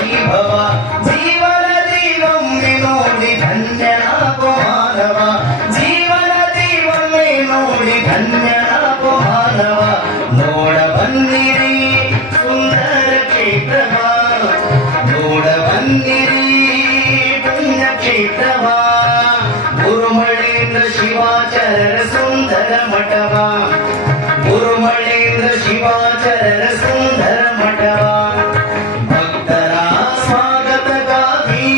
ವೈಭವ ಜೀವನದಿ ಒಮ್ಮೆ ನೋಡಿ ಧನ್ಯನಾಗೋ ಮಾನವ ಜೀವನದಿ ಒಮ್ಮೆ ನೋಡಿ ಧನ್ಯನಾಗೋ ಮಾನವ ನೋಡ ಬನ್ನಿರಿ ಸುಂದರ ಕ್ಷೇತ್ರವ ನೋಡ ಬನ್ನಿರಿ ಪುಣ್ಯ ಕ್ಷೇತ್ರವ ಗುರುಮಳೇಂದ್ರ ಶಿವಾಚಾರ್ಯರ ಸುಂದರ ಮಠವ ಗುರುಮಳೇಂದ್ರ ಶಿವಾಚಾರ್ಯರ ಸುಂದರ ಮಠವ ಭಕ್ತರ ಸ್ವಾಗತಕ್ಕಾಗಿ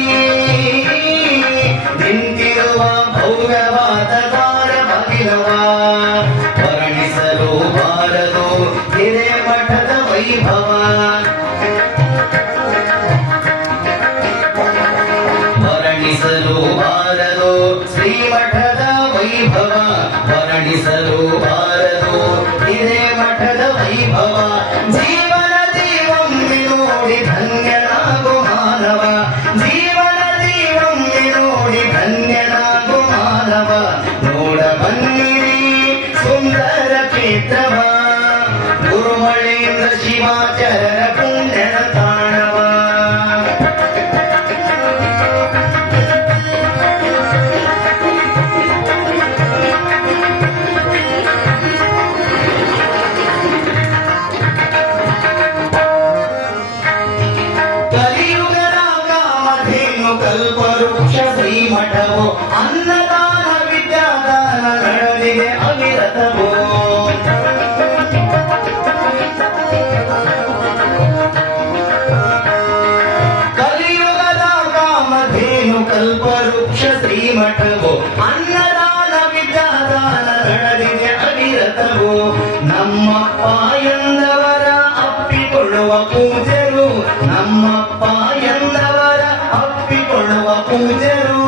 ನಿಂತಿರುವ ಭವ್ಯವಾದ ದ್ವಾರ ಬಾಗಿಲವ ವರ್ಣಿಸಲು ಬಾರದು ಹಿರೇಮಠದ ವೈಭವ ವರ್ಣಿಸಲು ಬಾರದು ಶ್ರೀಮಠದ ವೈಭವ ವರ್ಣಿಸಲು ಬಾರದು ಹಿರೇಮಠದ ವೈಭವ ಜೀವನದಿ ಒಮ್ಮೆ ನೋಡಿ ಧನ್ಯನಾಗೋ ಮಾನವ ಜೀವನದಿ ಒಮ್ಮೆ ನೋಡಿ ಧನ್ಯನಾಗೋ ಮಾನವ ನೋಡ ಬನ್ನಿರಿ ಸುಂದರ ಕ್ಷೇತ್ರವ ಗುರುಮಳೇಂದ್ರ ಶಿವಾಚಾರ್ಯರ ಪುಣ್ಯದ ತಾಣವ ಕಲ್ಪವೃಕ್ಷ ಶ್ರೀಮಠವು ಅನ್ನದಾನ ವಿದ್ಯಾದಾನ ನಡೆದಿದೆ ಅವಿರತವು ಕಲಿಯುಗದ ಕಾಮಧೇನು ಕಲ್ಪವೃಕ್ಷ ಶ್ರೀಮಠವು ಅನ್ನದಾನ ವಿದ್ಯಾದಾನ ನಡೆದಿದೆ ಅವಿರತವು ನಮ್ಮಪ್ಪ ಎಂದವರ ಅಪ್ಪಿಕೊಳ್ಳುವ ಪೂಜರು ನಮ್ಮಪ್ಪ ಎಂದವರ ಅಪ್ಪಿಕೊಳ್ಳುವ ಪೂಜರು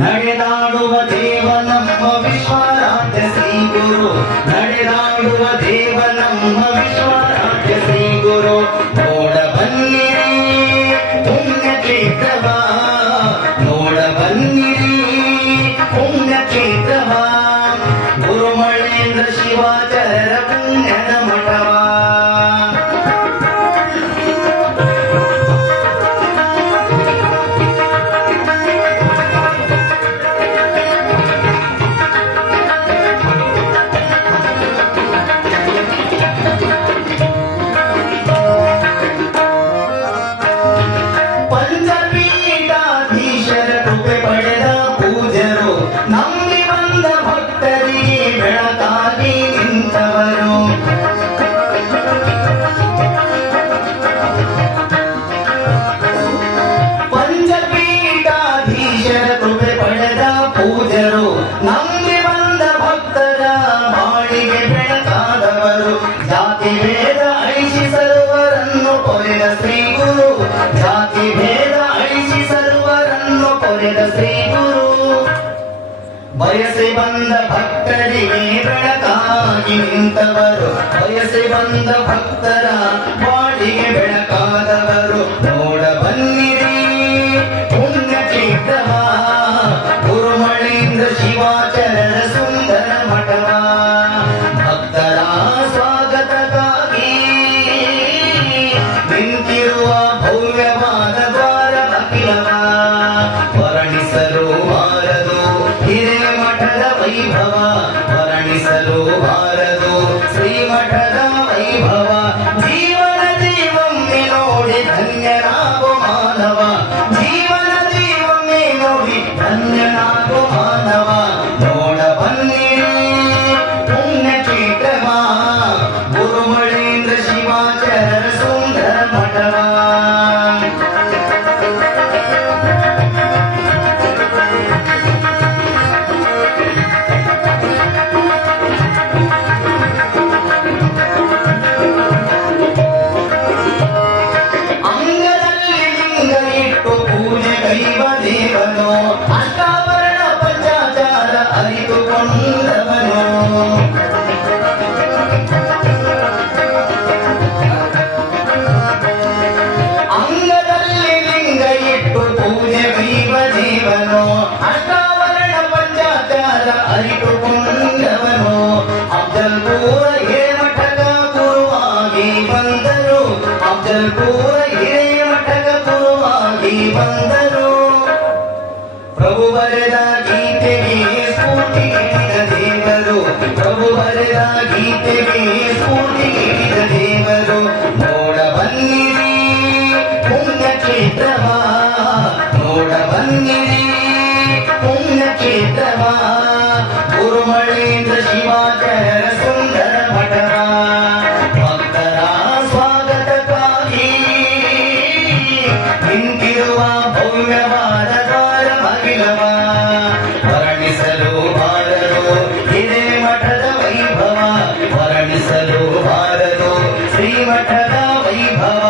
ನಡೆದಾಡುವ ದೇವ ನಮ್ಮ ವಿಶ್ವರಾಧ್ಯ ಶ್ರೀ ಗುರು ನಡೆದಾಡುವ ದೇವ ನಮ್ಮ ವಿಶ್ವರಾಧ್ಯ ಶ್ರೀ ಗುರು ನೋಡ ಬನ್ನಿರಿ ಪುಣ್ಯ ಕ್ಷೇತ್ರವ ನೋಡ ಬನ್ನಿರಿ ಪುಣ್ಯ ಕ್ಷೇತ್ರವ ಗುರುಮಳೇಂದ್ರ ಶಿವಾಚಾರ್ಯರ ಪುಣ್ಯದ ಮಠವ ಪಂಚಪೀಠಾಧೀಶರ ಕೃಪೆ ಪಡೆದ ಪೂಜರು ನಂಬಿ ಬಂದ ಭಕ್ತರಿಗೆ ಬೆಳಕಾಗಿ ನಿಂತವರು ಪಂಚಪೀಠಾಧೀಶರ ಕೃಪೆ ಪಡೆದ ಪೂಜರು ನಂಬಿ ಬಂದ ಭಕ್ತರ ಬಾಳಿಗೆ ಬೆಳಕಾದವರು ಜಾತಿ ಭೇದ ಅಳಿಸಿ ಸರ್ವರನ್ನು ಕೊರೆದ ಶ್ರೀ ಗುರು ಜಾತಿ ಭೇದ ಅಳಿಸಿ ಸರ್ವರನ್ನು ಕೊರೆದ ಶ್ರೀ ಗುರು ಬಯಸಿ ಬಂದ ಭಕ್ತರಿಗೆ ಬೆಳಕಾಗಿ ನಿಂತವರು ಬಯಸಿ ಬಂದ ಭಕ್ತರ ಬಾಳಿಗೆ ಬೆಳಕಾದವರು ನೋಡ ಬನ್ನಿರಿ ಪುಣ್ಯ ಕ್ಷೇತ್ರವ ಗುರುಮಳೇಂದ್ರ ಶಿವಾಚಾರ್ಯರ ಸುಂದರ ಮಠವ ಭಕ್ತರ ಸ್ವಾಗತಕ್ಕಾಗಿ ನಿಂತಿರುವ ಭವ್ಯವಾದ ದ್ವಾರ ಬಾಗಿಲವ ವರ್ಣಿಸಲು ಬಾರದು ಹಿರೇಮಠದ ವೈಭವ ವರ್ಣಿಸಲು ಬಾರದು ಶ್ರೀಮಠದ ವೈಭವ ಜೀವನದಿ ಒಮ್ಮೆ ನೋಡಿ ಧನ್ಯನಾಗೋ ಮಾನವ ಜೀವನದಿ ಒಮ್ಮೆ ನೋಡಿ ಧನ್ಯನಾಗೋ ಮಾನವ ನೋಡ ಬನ್ನಿರಿ ಪುಣ್ಯ ಕ್ಷೇತ್ರವ ಗುರುಮಳೇಂದ್ರ ಶಿವಾಚಾರ್ಯರ ಸುಂದರ ಮಠವ ಅಂಗದಲ್ಲಿ ಲಿಂಗ ಇಟ್ಟು ಪೂಜೆ ಕೈವ ದೇವನು ಅಷ್ಟಾವರಣ ಪಂಚಾಚಾರ ಅರಿತುಕೊಂಡವನು ಅಂಗದಲ್ಲಿ ಲಿಂಗ ಇಟ್ಟು ಪೂಜೆ ಕೈವ ದೇವನು ಅಷ್ಟಾವರಣ ಪಂಚಾಚಾರ ಅರಿತುಕೊಂಡವನು ಅಫ್ಜಲ್ಪುರ ಹಿರೇಮಠದ ಗುರುವಾಗಿ ಬಂದರು ಅಫ್ಜಲ್ಪುರ ಹಿರೇಮಠ ಬಂದನು. ಪ್ರಭು ಬರೆದ ಗೀತೆಗೆ ಸ್ಫೂರ್ತಿ ನೀಡಿದ ದೇವರು, ಪ್ರಭು ಬರೆದ ಗೀತೆಗೆ ಸ್ಫೂರ್ತಿ ನೀಡಿದ ದೇವರು. ನೋಡ ಬನ್ನಿರಿ ಪುಣ್ಯಕ್ಷೇತ್ರವ, ನೋಡ ಬನ್ನಿರಿ ಪುಣ್ಯಕ್ಷೇತ್ರವ, ಗುರುಮಳೇಂದ್ರ ಶಿವಾಚಾರ್ಯರ ಸುಂದರ ಮಠವ. ಭಕ್ತರ ಸ್ವಾಗತಕ್ಕಾಗಿ ನಿಂತಿರುವ ಭವ್ಯವಾದ ದ್ವಾರ ಮಗಿಲವ. ವರ್ಣಿಸಲು ಬಾರದು ಇದೇ ಮಠದ ವೈಭವ, ವರ್ಣಿಸಲು ಬಾರದು ಶ್ರೀಮಠದ ವೈಭವ.